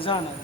اذان ہے.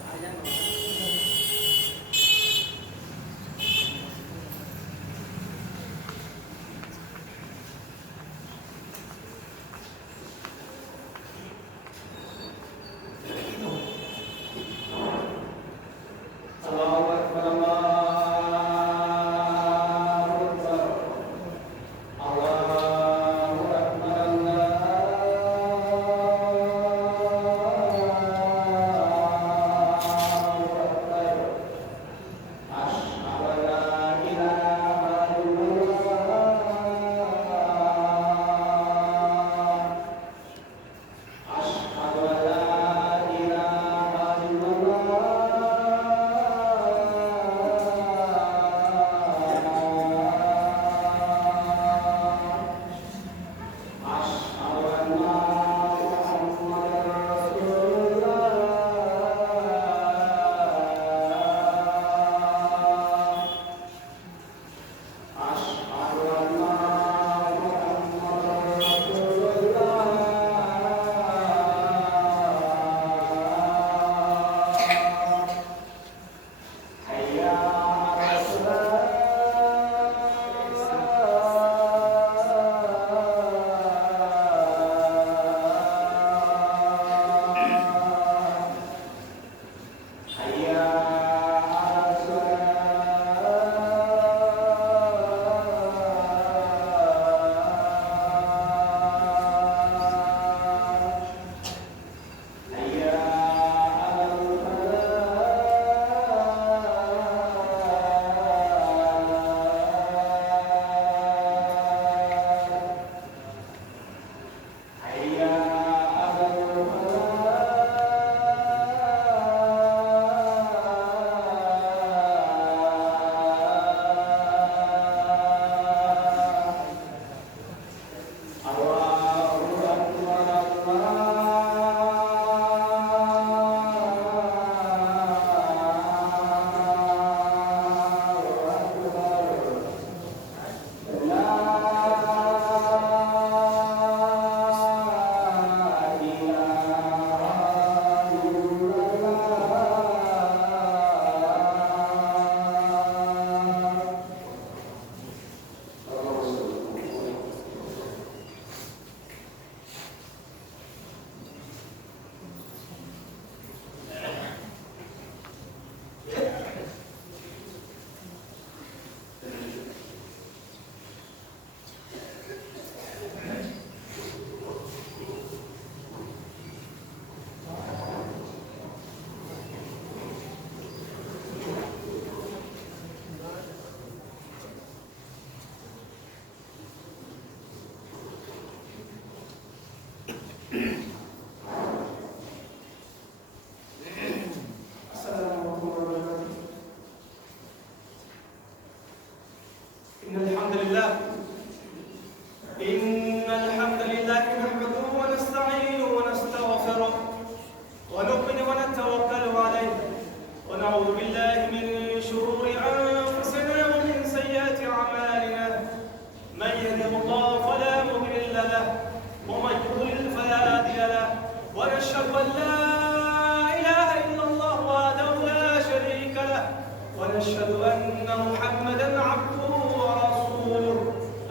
ونشهد أن محمدا عبده ورسوله.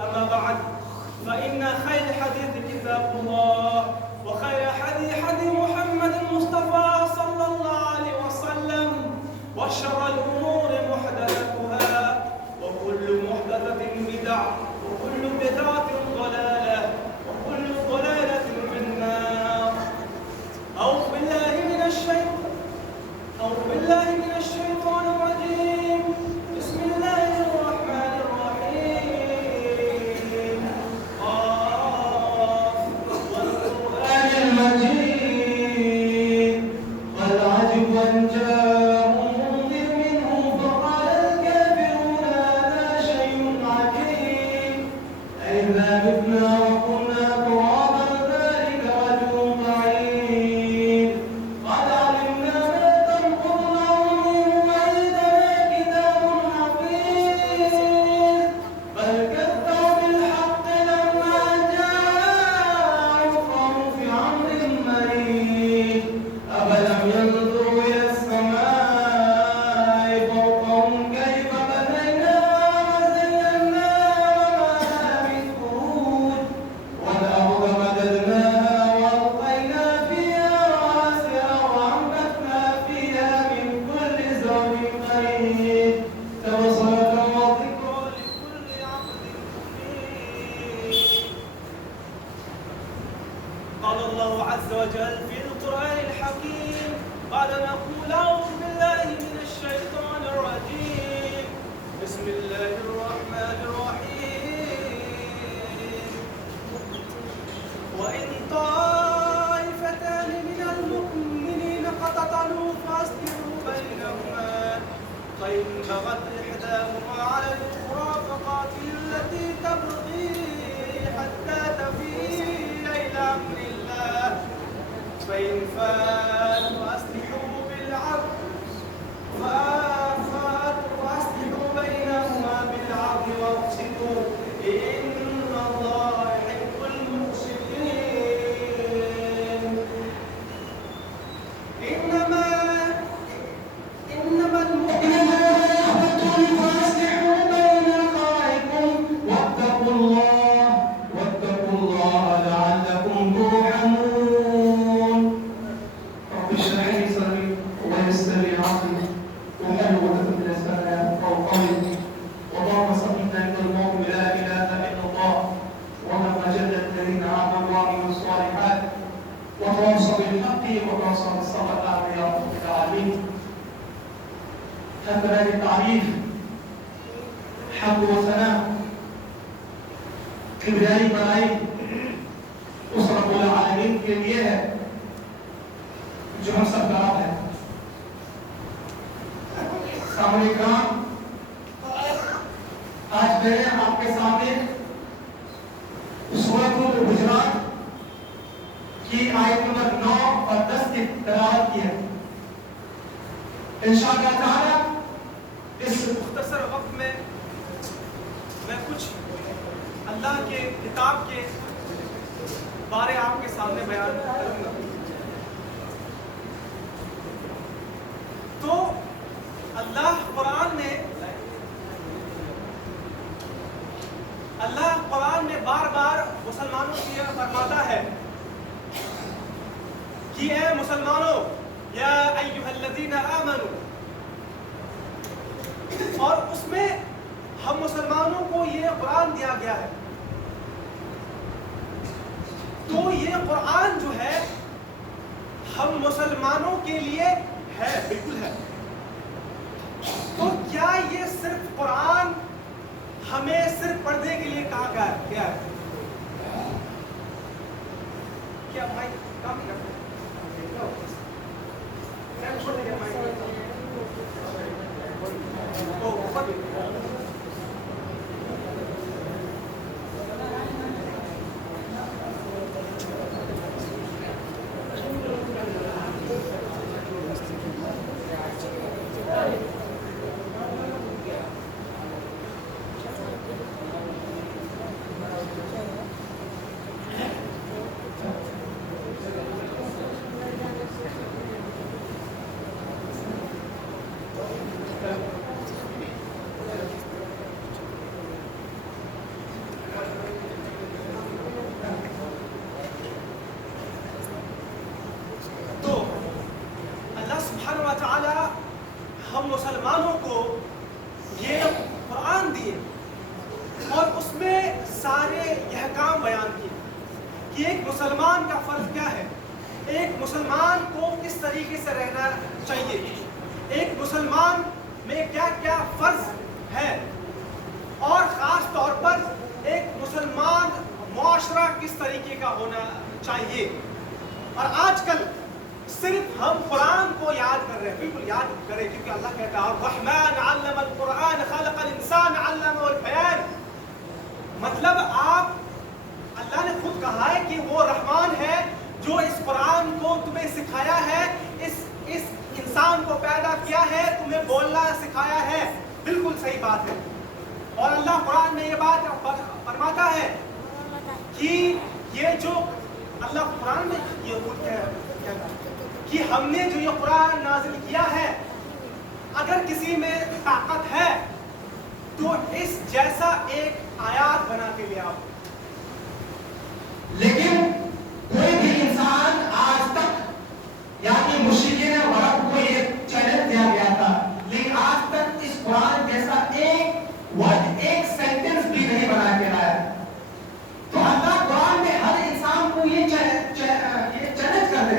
أما بعد، فإن خير الحديث كتاب الله، وخير حديث محمد المصطفى صلى الله عليه وسلم، وشر الأمور محدثاتها، وكل محدثة بدعة، وكل بدعة ضلالة، وكل ضلالة في النار. أو وجل في القرآن الحكيم بعد أن أقول أعوذ بالله من الشيطان الرجيم بسم الله الرحمن الرحيم وإن طائفتان من المؤمنين اقتتلوا فأصلحوا بينهما فإن بغت إحداهما على الأخرى فقاتلوا التي تبغي حتى تفيء إلى أمر الله فإن فات فأصلحوا بينهما بالعدل واقسطوا إن الله يحب المقسطين إنما المؤمنون إخوة فأصلحوا بين أخويكم واتقوا الله لعلكم ترحمون رب اشرح لي صدري ويسر لي أمري واحلل عقدة من لساني يفقهوا قولي اللهم سلمنا من الموت لا إله إلا الله ومن جل الذين آمنوا وعملوا الصالحات وتواصوا بالحق وتواصوا بالصبر يا رب العالمين. هكذا التعريف حمد وثناء ابتدائی بڑائی اس رب العالمین کے لیے ہے جو ہم سب کا رب ہے. سامنے کرام آج میں نے آپ کے سامنے سورۃ الحجرات کی آیت نمبر 9 اور 10 کی تلاوت کی ہے. انشاءاللہ تعالی اس مختصر وقت میں کچھ اللہ کے کتاب کے بارے آپ کے سامنے بیان کروں گا. تو اللہ قرآن میں بار بار مسلمانوں سے یہ فرماتا ہے کہ اے مسلمانوں یا ایھا الذین آمنوا، اور اس میں ہم مسلمانوں کو یہ قرآن دیا گیا ہے. تو یہ قرآن جو ہے ہم مسلمانوں کے لیے ہے، بالکل ہے. تو کیا یہ صرف قرآن ہمیں صرف پڑھنے کے لیے کہا گیا ہے؟ کیا بھائی کام نہیں کرتے؟ ہم مسلمانوں کو یہ قرآن دیے اور اس میں سارے احکام بیان کیے کہ ایک مسلمان کا فرض کیا ہے، ایک مسلمان کو کس طریقے سے رہنا چاہیے، ایک مسلمان میں کیا کیا فرض ہے، اور خاص طور پر ایک مسلمان معاشرہ کس طریقے کا ہونا چاہیے. اور آج کل صرف ہم قرآن کو یاد کر رہے ہیں. بالکل یاد کریں، کیونکہ اللہ کہتا ہے الرحمن علم القرآن خلق الانسان علمہ البیان. مطلب آپ اللہ نے خود کہا ہے کہ وہ رحمان ہے جو اس قرآن کو تمہیں سکھایا ہے، اس انسان کو پیدا کیا ہے، تمہیں بولنا سکھایا ہے. بالکل صحیح بات ہے. اور اللہ قرآن میں یہ بات فرماتا ہے کہ یہ جو اللہ قرآن میں یہ خود کہ ہم نے جو یہ قرآن نازل کیا ہے، اگر کسی میں طاقت ہے تو اس جیسا ایک آیات بنا کے لے آؤ. لیکن کوئی بھی انسان آج تک یعنی مشرکین عرب کو یہ چیلنج دیا گیا تھا، لیکن آج تک اس قرآن جیسا ایک ورڈ، ایک سینٹنس بھی نہیں بنا کے لایا. تو اللہ قرآن میں ہر انسان کو یہ چیلنج کر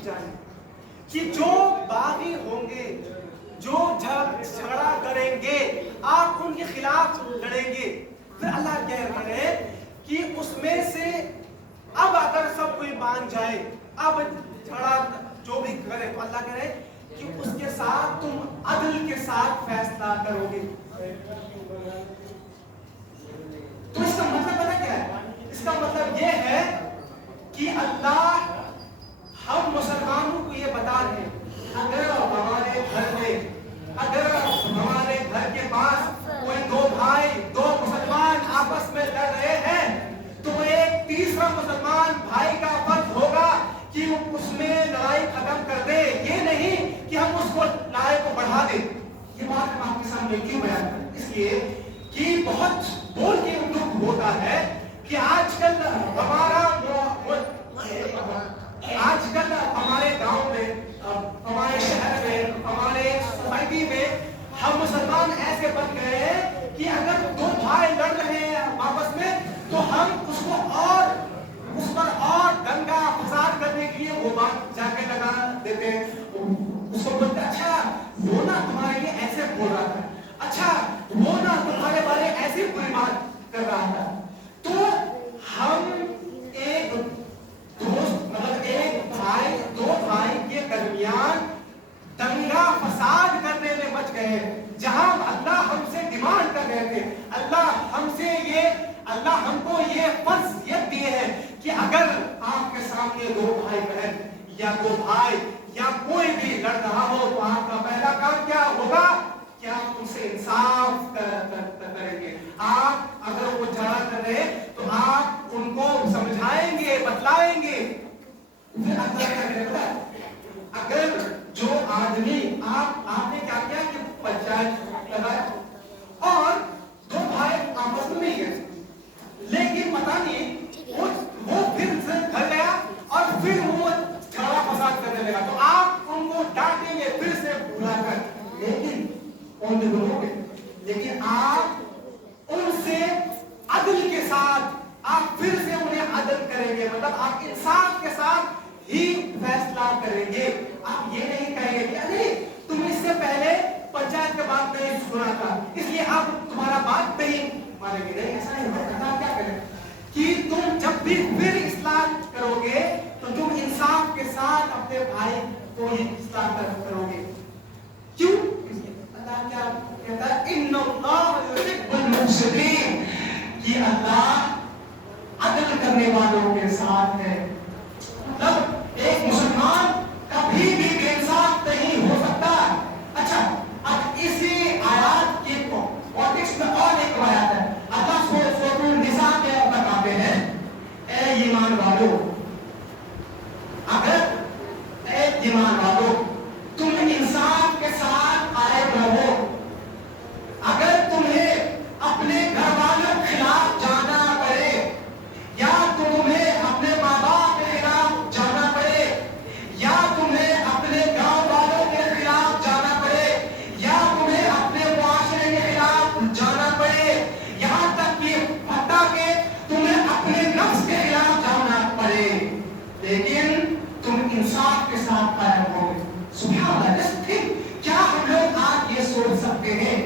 सीख जाए कि जो बागी होंगे, जो झगड़ा करेंगे, आप उनके खिलाफ लड़ेंगे, फिर अल्लाह कह रहे हैं कि उसमें से अब अगर सब कोई मान जाए, अब झगड़ा जो भी करे, तो अल्लाह कह रहे हैं कि उसके साथ तुम अदल के साथ फैसला करोगे। तो इसका मतलब पता क्या है? इसका मतलब ये है कि अल्लाह हम मुसलमानों को ये बता रहे हैं, अगर हमारे घर के पास कोई दो भाई, दो मुसलमान आपस में लड़ रहे हैं, तो एक तीसरा मुसलमान भाई का फर्ज होगा कि उसमें लड़ाई खत्म कर दे, ये नहीं कि हम उसको लड़ाई को बढ़ा दें। ये बात हम आपके सामने क्यों बयान करें? इसलिए कि बहुत बोल के दुख होता है कि आजकल हमारे गांव में, हमारे शहर में, हमारे सोसाइटी में हम मुसलमान ऐसे बन गए हैं कि अगर दो भाई लड़ रहे हैं आपस में, तो हम उसको और उस पर और दंगा फसाद करने के लिए वो बात जाके लगा देते हैं। उसको बोलते अच्छा वो ना तुम्हारे लिए ऐसे बोल रहा था, अच्छा वो ना तुम्हारे बारे ऐसी बुरी बात कर रहा था। तो हम एक दोस्त, मतलब एक भाई, दो भाई के दरमियान दंगा फसाद करने में बच गए, जहां अल्लाह हमसे डिमांड कर रहे थे, अल्लाह हमको ये फर्ज ये दिए हैं कि अगर आपके सामने दो भाई बहन या दो भाई या कोई भी लड़ रहा हो, तो आपका पहला काम क्या होगा कि आप उनसे इंसाफ करेंगे। आप अगर वो झगड़ा कर रहे हैं तो आप उनको समझाएंगे, बतलाएंगे। फिर अल्लाह क्या करेगा? अगर जो आदमी आपने क्या किया कि पंचायत लगाया और दो भाई आपस में मिल गए, लेकिन पता नहीं वो फिर से घर गया और फिर वो झगड़ा फसाद करने लगा, तो आप उनको डांटेंगे फिर से बुलाकर, लेकिन उनके बोलोगे, लेकिन आप उनसे अदल के साथ आप फिर से उन्हें अदल करेंगे, मतलब आप इंसाफ के साथ ही फैसला करेंगे। आप ये नहीं कहेंगे कि अरे तुम इससे पहले पंचायत के बात नहीं सुना था, इसलिए आप तुम्हारा बात नहीं मानेंगे। नहीं, ऐसा नहीं होगा। क्या करें कि तुम जब भी फिर इस्लाह करोगे तो तुम इंसाफ के साथ अपने भाई को ही इस्लाह करोगे। क्यों? अल्लाह क्या कहता है? इन्नल्लाह युहिब्बुल मुक़सितीन, कि अल्लाह अदल करने वालों के साथ है। मतलब एक मुसलमान कभी भी बेइंसाफ नहीं हो सकता। अच्छा, अब इसी आयत के कॉन्टेक्स्ट में और एक आयत है। अल्लाह सूरह निसा के बताते हैं, ए ईमान वालों, अगर ए ईमान वालों तुम इंसाफ के साथ आए रहो, अगर तुम्हें अपने घर वालों के खिलाफ जाना पड़े, या तुम्हें अपने माँ बाप के खिलाफ जाना पड़े, या तुम्हें अपने गांव वालों के खिलाफ जाना पड़े, या तुम्हें अपने मुआशरे के खिलाफ जाना पड़े, यहाँ तक कि हत्ता के तुम्हें अपने नफ्स के खिलाफ जाना पड़े, लेकिन तुम इंसाफ के साथ कायम होगे। सुभान अल्लाह। क्या हम लोग आज ये सोच सकते हैं,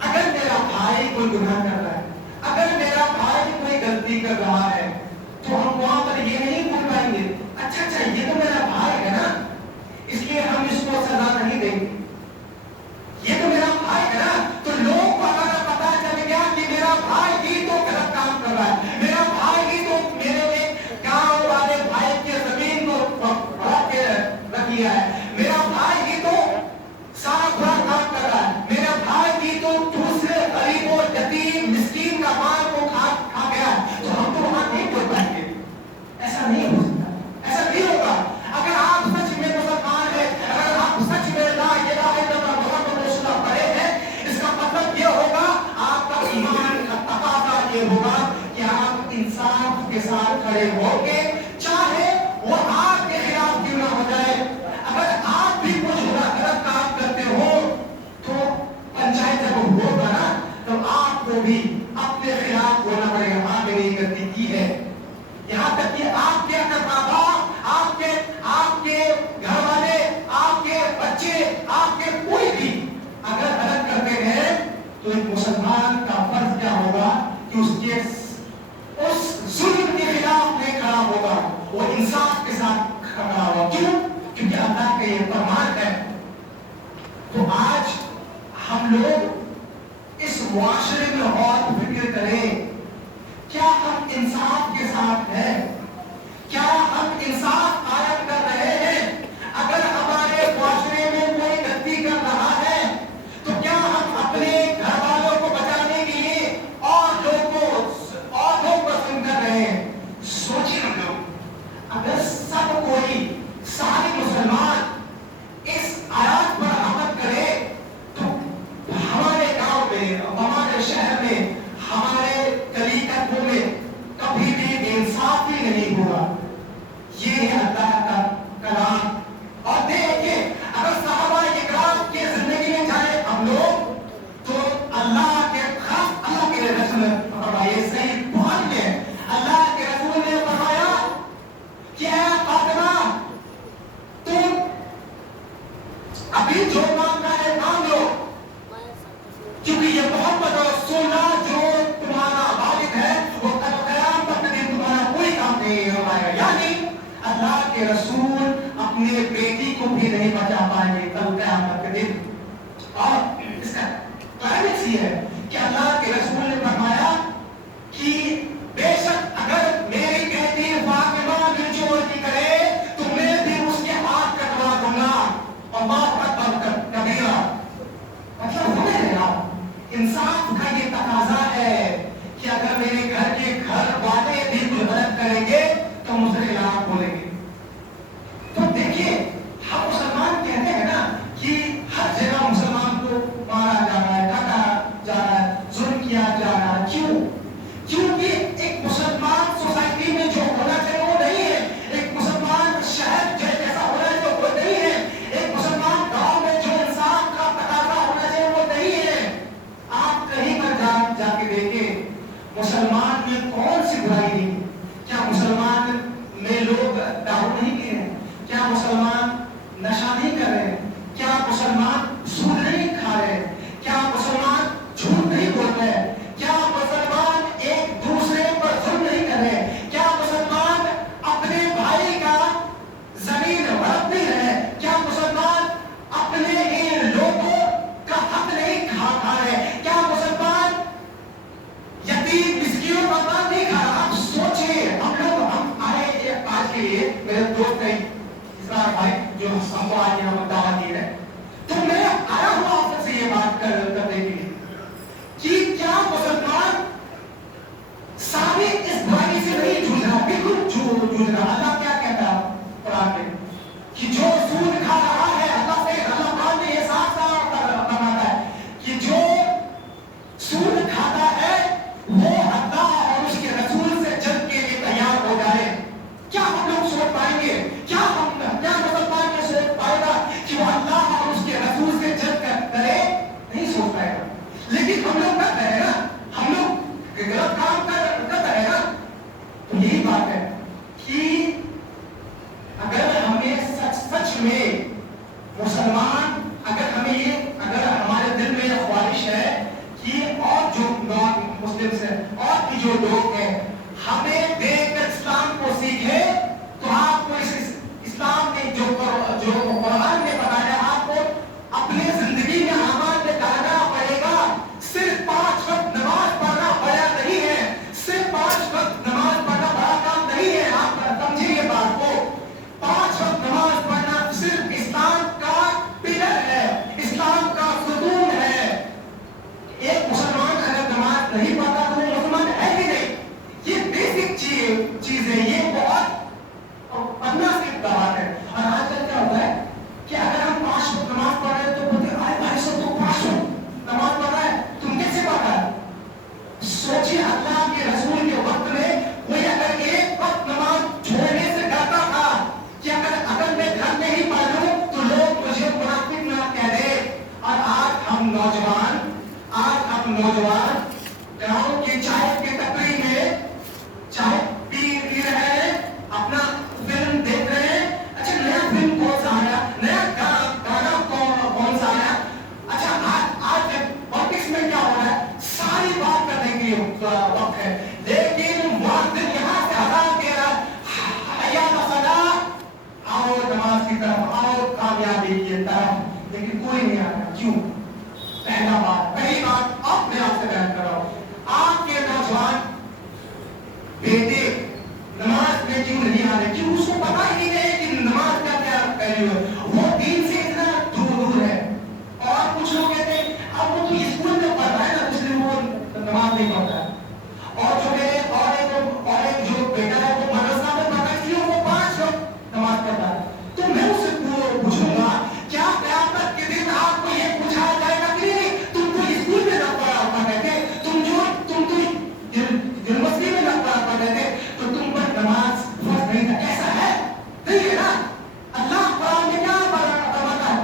अगर मेरा भाई कोई गुनाह कर रहा है, अगर मेरा भाई कोई गलती कर रहा है, तो हम वहां पर ये नहीं बोल पाएंगे अच्छा ये तो मेरा भाई है ना, इसलिए हम इसको सजा नहीं देंगे, ये तो मेरा भाई है ना। तो लोग को अगर पता चल गया कि मेरा भाई ही तो गलत काम कर रहा है, मेरा भाई ही तो मेरे गांव वाले भाई की जमीन को रख दिया है, मेरा भाई ही तो सारा बुरा काम कर रहा है, मेरा भाई ही तो दूसरे गरीबों, यतीम, मिस्कीन का माल को खा गया, तो हम तो वहां नहीं बोल पाएंगे। ऐसा नहीं हो सकता, ऐसा नहीं होगा। अगर आप सच में मुसलमान हैं, अगर आप सच में ला इलाहा इल्लल्लाह मुहम्मद रसूलुल्लाह पढ़े हैं, इसका मतलब ये होगा, आपका ईमान का तकाज़ा ये होगा कि आप इंसाफ के साथ खड़े होंगे, चाहे वो आपके खिलाफ क्यों ना हो जाए। अगर आप भी कुछ गलत काम करते हो, तो पंचायत जब होगा ना, तो आपको भी अपने खिलाफ बोलना पड़ेगा, हाँ मैंने ये गलती की है। यहाँ तक कि आपके अगर बाबा आपके आप کے کوئی بھی اگر غلط کرتے ہیں تو ایک مسلمان کا فرض کیا ہوگا کہ اس ظلم کے خلاف میں کھڑا ہوگا, وہ انصاف کے ساتھ کھڑا ہوگا. کیوں؟ کیونکہ اللہ کا یہ فرمان ہے. تو آج ہم لوگ اس معاشرے میں اور فکر کریں, کیا ہم انصاف کے ساتھ ہیں؟ کیا ہم انصاف قائم کر رہے ہیں؟ اگر ہمارے معاشرے میں کوئی غلطی کر رہا ہے تو کیا ہم اپنے گھر والوں کو بچانے کے لیے اور لوگ کو سن کر رہے ہیں؟ سوچیں ہم لوگ, اگر سب کوئی سارے مسلمان اس آیات پر عمل کرے تو ہمارے گاؤں میں, ہمارے شہر میں, ہمارے گلی قصبوں میں کبھی بھی بے انصافی نہیں ہوگا. یہ ہے اللہ کا کلام. اور دیکھیے اگر صحابہ کرام کی زندگی میں جائے ہم لوگ تو اللہ کے خاص اللہ کے رسول نے فرمایا, صحیح بخاری میں اللہ کے رسول نے فرمایا کہ اے فاطمہ تم ابھی جو مانگنا ہے مانگ لو, کیونکہ یہ محبت اور سننا جو تمہارا والد ہے وہ کل قیامت کے دن تمہارا کوئی کام نہیں ہو پائے گا. یعنی اللہ کے رسول اپنے بیٹی کو بھی نہیں بچا پائیں گے کل قیامت کے دن. اور اس کا کلائمیکس یہ ہے کہ اللہ کے رسول نے فرمایا کہ بے شک اگر میری بیٹی فاطمہ دل چوری کرے تو میں بھی اس کے ہاتھ کٹوا دوں گا. اللہ اکبر کبیرہ. مطلب ہمیں رہا انصاف کا یہ تقاضا ہے کہ اگر میرے گھر والے بھی کوئی غلط کریں گے تو مجھ سے خلاف بولیں گے. تو دیکھیے ہم مسلمان کہتے ہیں نا کہ ہر جگہ مسلمان کو مارا جا رہا ہے, کاٹا جا رہا ہے, ظلم کیا جا رہا ہے. کیوں؟ کیونکہ ایک مسلمان سوسائٹی میں جو ہونا چاہیے وہ نہیں ہے, ایک مسلمان شہر جیسا ہونا چاہیے وہ نہیں ہے, ایک مسلمان گاؤں میں جو انصاف کا تقاضا ہونا چاہیے وہ نہیں ہے. آپ کہیں پر جا کے دیکھیں مسلمان میں کون سی برائی نہیں ہے. کیا مسلمان میں لوگ دارو نہیں پی رہے ہیں؟ کیا مسلمان نشہ نہیں کر رہے ہیں؟ کیا مسلمان سود نہیں کھا رہے ہیں؟ کیا مسلمان جھوٹ نہیں بول رہے ہیں؟ کیا مسلمان ایک دوسرے پر ظلم نہیں کر رہے ہیں؟ کیا مسلمان اپنے بھائی کا زمین ہڑپ نہیں رہے ہیں؟ کیا مسلمان اپنے ہی لوگوں کا حق نہیں کھا رہے؟ کیا مسلمان یتیم مسکینوں کا مال نہیں کھا رہا؟ آپ سوچیں. ہم آئے آج کے لیے, میرے دوست ہیں اسرار بھائی جو ہم کو آج یہاں پر دعوت دی ہے, تو میں آیا ہوں آپ سے یہ بات کرنے کے لیے کہ کیا مسلمان سارے اس برائی سے نہیں جھوج رہا؟ بالکل جھوج رہا. اللہ کیا کہتا ہے قرآن میں کہ جو سود کھا رہا ہے, اللہ سے اللہ قرآن میں یہ صاف صاف فرماتا ہے کہ جو سود کھاتا ہے وہ اللہ اور اس کے رسول سے جنگ کے لیے تیار ہو جائے. کیا ہم لوگ سوچ پائیں گے؟ کیا مسلمان یہ سوچ پائے گا کہ وہ اللہ اور اس کے رسول سے جنگ کرے؟ نہیں سوچ پائے گا. لیکن ہم لوگ کر رہے ہیں نا, ہم لوگ غلط کام کر رہے ہیں نا. تو یہی بات ہے کہ اگر ہمیں سچ میں مسلمان, اگر ہمارے دل میں یہ خواہش ہے کہ اور جو نان مسلم ہیں اور بھی جو لوگ ہیں ہمیں دیکھ کر اسلام کو سیکھے, تو آپ کو اسلام نے جو قرآن نے بتایا آپ کو اپنی زندگی میں عمل میں ڈالنا پڑے گا. صرف 5 وقت نماز پڑھنا بڑا نہیں ہے, صرف 5 وقت نماز پڑھنا بڑا کام نہیں ہے. آپ سمجھیے یہ بات کو. 5 وقت نماز پڑھنا صرف اسلام کا پلر ہے, اسلام کا ستون ہے. ایک مسلمان اگر نماز نہیں پڑھتا تو وہ مسلمان ہے ہی نہیں. یہ بیسک چیز ہے, یہ بہت پڑھنا صرف بات ہے. اور آج کل کیا ہوتا ہے کہ اگر ہم 5 وقت نماز پڑھ رہے ہیں تو بولتے ہیں آئے بھائی سب تو 5 وقت نماز پڑھ رہا ہے, تم کیسے پڑھ رہا ہے؟ سوچیے اللہ کے رسول کے وقت میں کوئی اگر ایک وقت نماز چھوڑنے سے ڈرتا تھا کہ اگر میں گھر میں ہی پڑھ لوں تو لوگ مجھے منافق نہ کہہ دے. اور آج ہم نوجوان گاؤں کی چائے کی ٹپری میں چائے پی رہے ہیں, اپنا فلم دیکھ رہے ہیں. اچھا نیا فلم کون سا آیا, نیا گانا کون سا जाता है। क्यों? पहली बात आप मैं आपसे बयान कर रहा हूं, आपके नौजवान बेटे नमाज में क्यों नहीं आ रहे? क्यों? उसको पता ही नहीं है कि नमाज का क्या वैल्यू है। वो दीन से इतना दूर है। और कुछ लोग कहते हैं अब वो तो स्कूल में पढ़ रहा है ना, इसलिए वो नमाज नहीं पढ़ता है। और जो है और एक जो बेटा है वो मदरसा में पढ़ता है, इसलिए वो 5 वक्त नमाज पढ़ता है। तो मैं उससे पूछूंगा, क्या क़यामत के दिन आपको ये पूछा जाएगा कि नहीं तुम तो स्कूल में ना पढ़ते थे, तुम तो यूनिवर्सिटी में ना पढ़ते थे, तो तुम पर नमाज फर्ज नहीं था? ऐसा है? नहीं है ना। अल्लाह कुरान में क्या फरमाता है?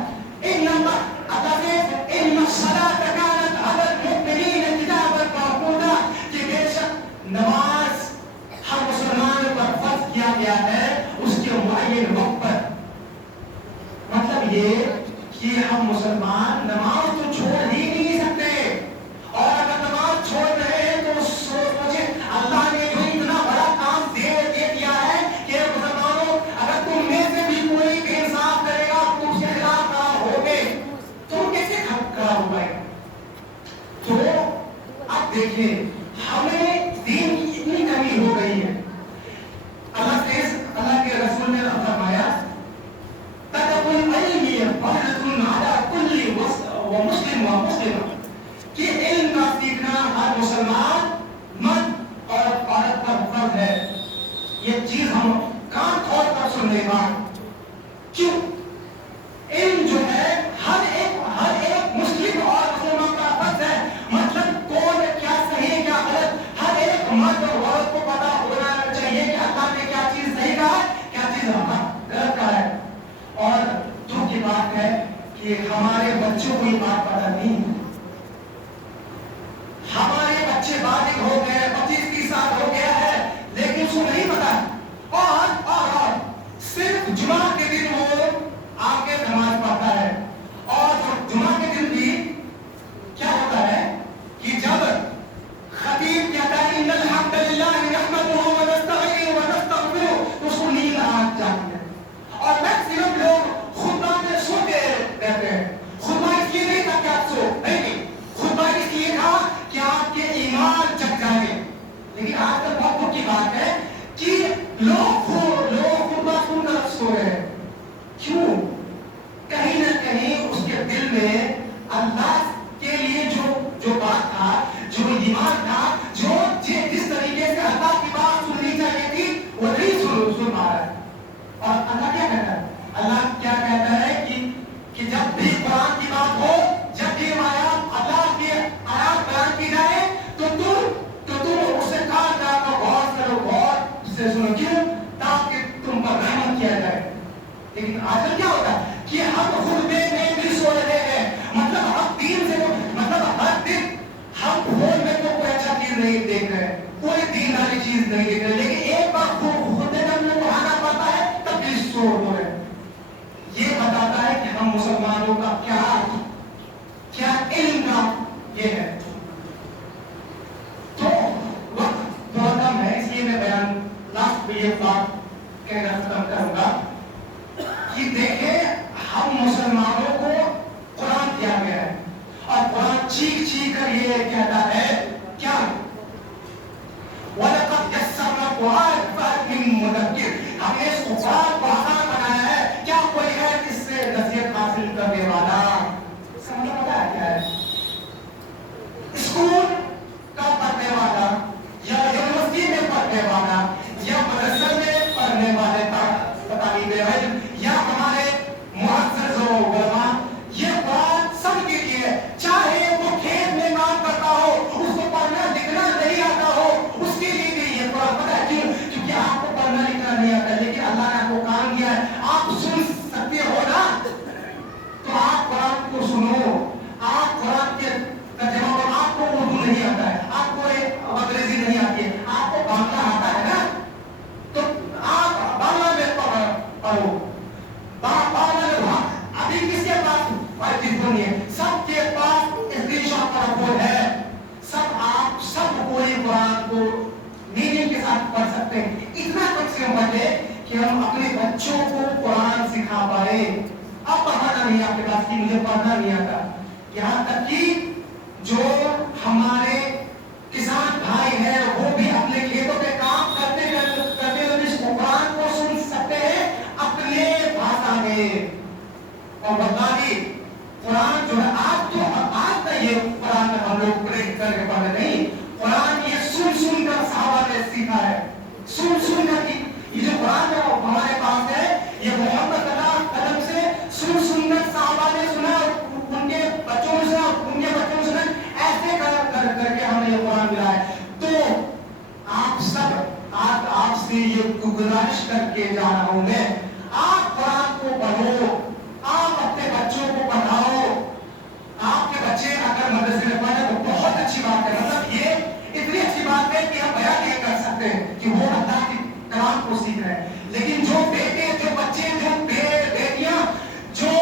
एक नंबर अल्लाह से इन्ना सलात कानत अलल मुमिनीन किताबन मौकूता, कि बेशक नमाज हर मुसलमान पर फर्ज किया गया है उसके मुअय्यन वक्त पर। मतलब ये कि हम मुसलमान नमाज तो छोड़ ही नहीं सकते, और अगर नमाज छोड़ रहे हैं तो सोचे अल्लाह ने जो इतना बड़ा काम दे दिया है कि मुसलमानों अगर तुम में से भी कोई बेइंसाफ करेगा, तुमसे खिलाफ खड़ा होगे, तुम कैसे खड़ा हो पाएगा? तो अब देखिए हमें दीन की इतनी कमी हो गई है। अल्लाह के रसूल ने फरमाया कि इल्म का सीखना हर मुसलमान मर्द और औरत पर फर्ज है। ये चीज हम कान खोल कर सुन रहे हैं। क्यों? इल्म जो है हर एक मुस्लिम और मुसलमान का फर्ज है। मतलब कौन क्या सही है क्या गलत, हर एक मर्द और औरत को पता होना चाहिए कि अल्लाह ने क्या चीज सही कहा है, क्या चीज गलत कहा है। और दुख की बात है कि हमारे बच्चों को ये बात पता नहीं है। हमारे बच्चे बालिग हो गए, 25-30 साल हो गया है, लेकिन उसको नहीं पता। और सिर्फ जुमा के दिन वो आके नमाज पढ़ता है। और जुमा के दिन भी क्या होता है कि जब खतीब कहता है इन्नल हम्दुलिल्लाह नहमदुहु व नस्तईनुहु व नस्तगफिरुहु, तो उसको नींद आ जाती है। और मैक्सिमम लोग खुतबा में सोते रहते हैं। खुतबा इसलिए नहीं था कि आप सो, नहीं, खुतबा इसलिए था कि आपके ईमान जग जाए। लेकिन आजकल बहुत दुख की बात है कि लोग खुतबा सुनकर सो रहे हैं। क्यों? कहीं ना कहीं उसके दिल में अल्लाह के लिए जो बात था, जो ईमान था, जो जिस तरीके से अल्लाह की बात सुननी चाहिए थी, वो नहीं सुन पा रहा है। और अल्लाह क्या कहता है? अल्लाह क्या कहता है कि जब भी कुरान की बात हो, जब भी अल्लाह की आयत बयान की जाए, तो तुम उससे कान लगाकर गौर करो, गौर से सुनो। क्यों? ताकि तुम पर रहमत किया जाए। लेकिन आजकल क्या होता है कि हम खुतबे में भी सो रहे हैं। मतलब हम दीन से मतलब हर दिन हम फोन में तो कोई अच्छा चीज नहीं देख रहे, कोई दीन वाली चीज नहीं देख रहे, लेकिन एक बार खुतबे में हमें पढ़ाना पड़ता है तब भी सो हो रहे। ये बताता है कि हम मुसलमानों का क्या इल्म का ये है। तो वक्त बहुत कम है, इसलिए मैं बयान लास्ट में ये बात कहना खत्म करूंगा कि देखें हम मुसलमानों को कुरान दिया गया है, और कुरान चीख कर ये कहता है क्या? वलक़द यस्सरना कुरान फहल मिन मुदक्किर, हमने इस कुरान को आसान बनाया है, क्या कोई है इससे नसीहत हासिल करने वाला? समझ पता है क्या है? स्कूल का पढ़ने वाला या यूनिवर्सिटी में पढ़ने वाला या मदरसे में पढ़ने वाले या हमारे मुअज़्ज़िज़ और उलमा, ये बात सबके लिए, चाहे वो खेत में काम करता हो, उसको पढ़ना लिखना नहीं आता हो, उसके लिए भी ये बात पता है। क्यों? क्योंकि आपको पढ़ना लिखना नहीं आता, लेकिन अल्लाह ने आपको काम दिया है, आप सुन सकते हो ना, तो आप कुरान को सुनो। आप कुरान के तर्जुमा को, आपको उर्दू नहीं आता है, आपको अंग्रेजी नहीं आती है, आपको बांग्ला आता है ना, तो आप बांग्ला में पढ़ो। बांग्ला में अभी किसके पास नहीं है? सबके पास स्क्रीनशॉट का कोड है। सब कोई कुरान को मीनिंग के साथ पढ़ सकते हैं। इतना तक से पढ़े कि हम अपने बच्चों को कुरान सिखा पाए। अब बहाना नहीं आपके पास कि मुझे पढ़ना नहीं आता। यहाँ तक कि जो हमारे किसान भाई हैं वो भी अपने खेतों पे काम करते हुए इस कुरान को सुन सकते हैं अपने भाषा में। और वल्लाही कुरान जो है आज तक ये कुरान में हम लोग प्रेरित करके पढ़े नहीं, कुरान ये सुन कर साहबा ने सीखा है, सुन कर कि ये जो कुरान है हमारे पास है ये मोहम्मद कलम से सुन कर साहबा ने सुना, उनके बच्चों ने सुना, उनके बच्चों ने सुना, ऐसे करके हमें ये कुरान मिला है। तो आप सब आपसे ये गुजारिश करके जा रहा हूं मैं, आप कुरान को पढ़ो, आप अपने बच्चों को पढ़ाओ। आपके बच्चे अगर मदरसे में पढ़े तो बहुत अच्छी बात है, मतलब ये इतनी अच्छी बात है कि हम बयान नहीं कर सकते कि वो अल्लाह के कलाम को सीख रहे हैं। लेकिन जो बेटे, जो बच्चे, जो बेटियां जो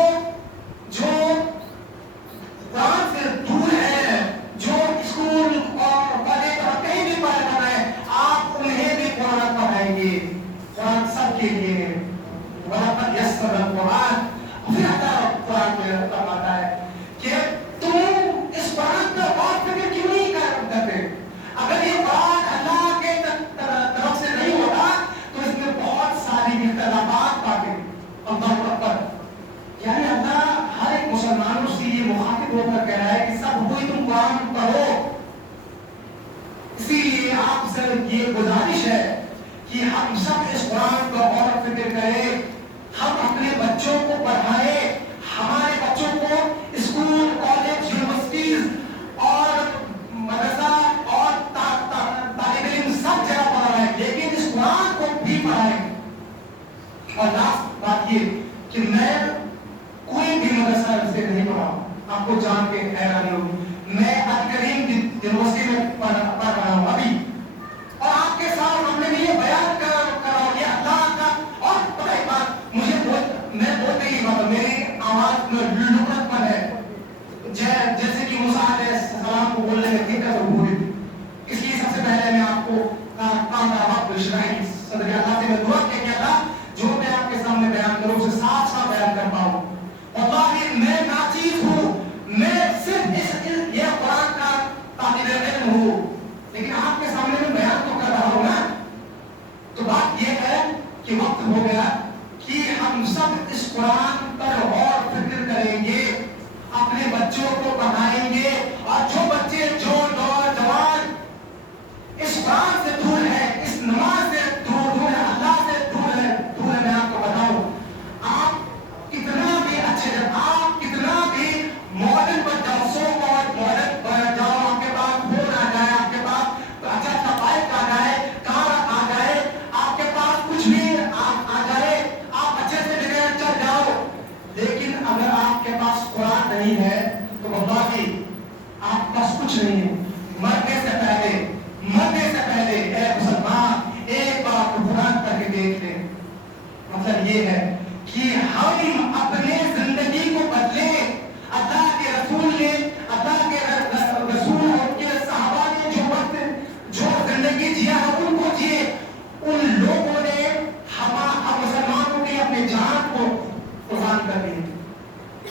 कुरान से दूर है, जो स्कूल और कॉलेज और कहीं भी पढ़ रहे हैं, आप उन्हें भी कुरान पढ़ाएंगे। कुरान सबके लिए वलक़द यस्सरना कुरान, फिर कुरान में फरमाता है कि तुम इस कुरान पर और फिक्र क्यों नहीं करते? अगर ये कुरान अल्लाह के तरफ से नहीं होता तो इसमें बहुत सारी इख्तिलाफात बातें। अल्लाहु अकबर, यानी अल्लाह हर एक मुसलमानों से ये मुखातिब होकर कह रहा है कि सब कोई तुम कुरान पढ़ो। इसीलिए आपसे ये गुजारिश है कि हम सब इस कुरान पर और फिक्र करें, हम अपने बच्चों को पढ़ाएं। हमारे बच्चों को स्कूल, कॉलेज, यूनिवर्सिटीज और मदरसा और तालिब इल्म सब जगह पढ़ाएं, लेकिन इस कुरान को भी पढ़ाएं। और लास्ट बात ये कि मैं कोई भी मदरसा से नहीं पढ़ा, आपको जान के हैरानी होगी, मैं अल-करीम यूनिवर्सिटी में पढ़ रहा हूँ अभी, और आपके साथ हमने भी ये बयान करा ये अल्लाह का। और पता है बात, मैं बोलते ही बात, मेरी आवाज में लुकड़पन है, जैसे कि मूसा अलैहिस्सलाम को बोलने में दिक्कत हो रही थी। इसलिए सबसे पहले मैं आपको अल्लाह से मैं दुआ किया कि अल्लाह जो मैं आपके सामने बयान करूं उसे साफ साफ बयान कर पाऊं। वल्लाही मैं नाचीज हूं, मैं सिर्फ ये कुरान का तालिब इल्म हूं, लेकिन आपके सामने मैं बयान तो कर रहा हूं ना। तो बात ये है कि वक्त हो गया कि हम सब इस कुरान पर और फिक्र करेंगे, अपने बच्चों को पढ़ाएंगे। और जो बच्चे, जो नौजवान इस कुरान से दूर है, इस नमाज से दूर है, अल्लाह से दूर है, मैं आपको बताऊं, आप कितना भी अच्छे, आप कितना भी मॉडर्न बन जाओ, सो मॉडर्न बन जाओ, आपके पास फोन आ जाए, आपके पास अच्छा बाइक आ जाए, कार आ जाए, आपके पास कुछ भी आ जाए, आप अच्छे से जगह चल जाओ, लेकिन अगर आपके पास कुरान नहीं है तो वल्लाही आपके पास कुछ नहीं है। मरने से पहले ए मुसलमान एक बार कुरान पढ़ के देख ले। मतलब ये है कि हम अपने जिंदगी को बदले। अल्लाह के रसूल ने, अल्लाह के रसूल और उनके सहाबा ने जो जिंदगी जिया है उनको जिए। उन लोगों ने हम मुसलमानों की अपनी जान को कुर्बान कर दी,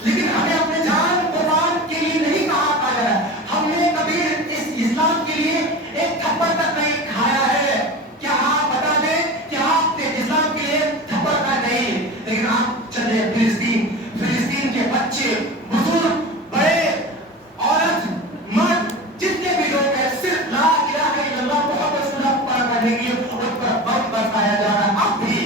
लेकिन हमें अपने जान कुर्बान के लिए नहीं कहा जा रहा है। हमने कभी इस इस्लाम के लिए एक थप्पड़ तक नहीं खाया है। क्या आप बता दें कि आपने इस्लाम के लिए थप्पड़ का नहीं, लेकिन आप चले फिलिस्तीन के बच्चे, बुजुर्ग, बड़े, औरत, मर्द, जितने भी लोग हैं, सिर्फ ला इलाहा इल्लल्लाह मुहम्मद रसूलुल्लाह पढ़ करने के लिए उन पर बम बरसाया जा रहा है अब भी।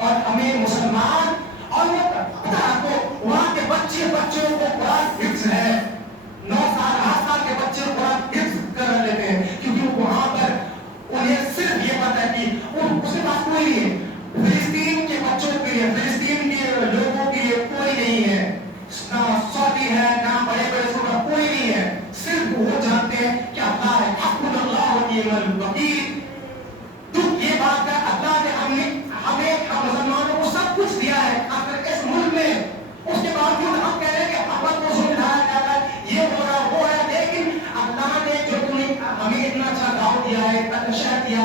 और हमें मुसलमान और पता है आपको वहां के बच्चों को कुरान हिफ्ज है, 9 साल 8 साल के बच्चे कुरान हिफ्ज कर लेते हैं, क्योंकि वहां पर उन्हें सिर्फ ये पता है कि उसके पास कोई नहीं है। फिलिस्तीन के बच्चों के लिए, फिलिस्तीन के लोगों के लिए कोई नहीं है, ना सऊदी है, ना बड़े सूबा, कोई नहीं है। सिर्फ वो जानते हैं कि अल्लाह है, हस्बुनल्लाहु व निअमल वकील। दुख ये बात है अल्लाह ने हमें हम मुसलमानों को सब कुछ दिया है इस मुल्क में, उसके बावजूद हम कह रहे हैं कि हमको सुविधाया जा रहा है, ये हो रहा वो है, लेकिन अल्लाह ने जो हमें इतना अच्छा गाँव दिया है, इतना शहर दिया,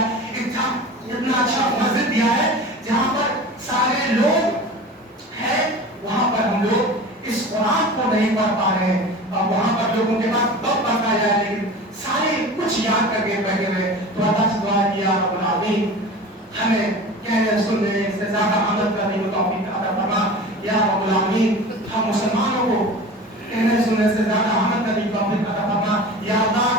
इतना अच्छा मस्जिद दिया है, जहाँ पर सारे लोग हैं, वहां पर رہے ہیں اب وہاں پر لوگوں کے پاس وقت بتا جائے لیکن سارے کچھ یاد کر کے بیٹھے ہوئے تو اللہ سے دعا کیا رب العالمین ہمیں کہنے سننے سے زیادہ عمل کرنے کی توفیق عطا فرما یا رب العالمین ہم مسلمانوں کو کہنے سننے سے زیادہ عمل کرنے کی توفیق عطا فرما یا اللہ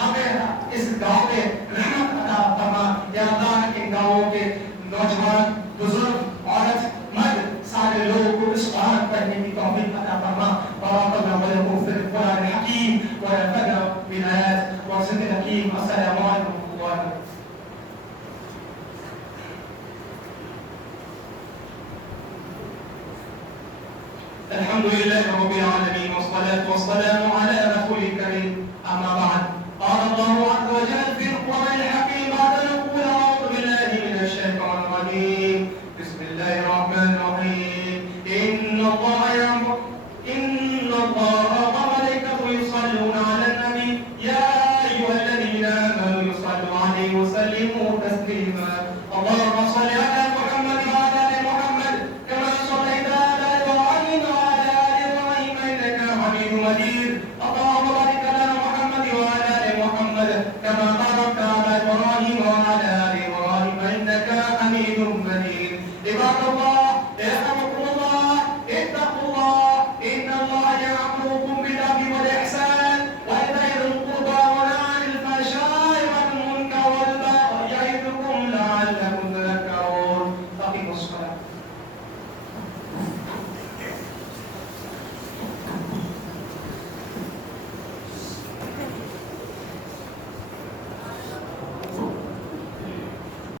ہمیں اس گاؤں پہ رحمت عطا فرما یا اللہ ان گاؤں کے نوجوان بزرگ عورت مرد سارے لوگوں کو اس قرآن پڑھنے کی توفیق عطا فرما بارک اللہ لكم في القرآن الحكيم ونفعنا بالآيات وارزقنا الحكيم السلام عليكم ورحمة الله وبركاته. الحمد لله رب العالمين والصلاة والسلام على رسول الكريم أما بعد قال الله عز وجل في القرآن الحكيم بعد أن نقول أعوذ بالله من الشيطان الرجيم بسم الله الرحمن الرحيم إن الله وملائكته يصلون على النبي يا أيها الذين آمنوا صلوا عليه وسلموا تسليما اللهم صل على محمد وعلى آل محمد كما صليت على إبراهيم وعلى آل إبراهيم إنك حميد مجيد اللهم بارك على محمد وعلى آل محمد كما باركت على إبراهيم وعلى آل إبراهيم إنك حميد مجيد عباد الله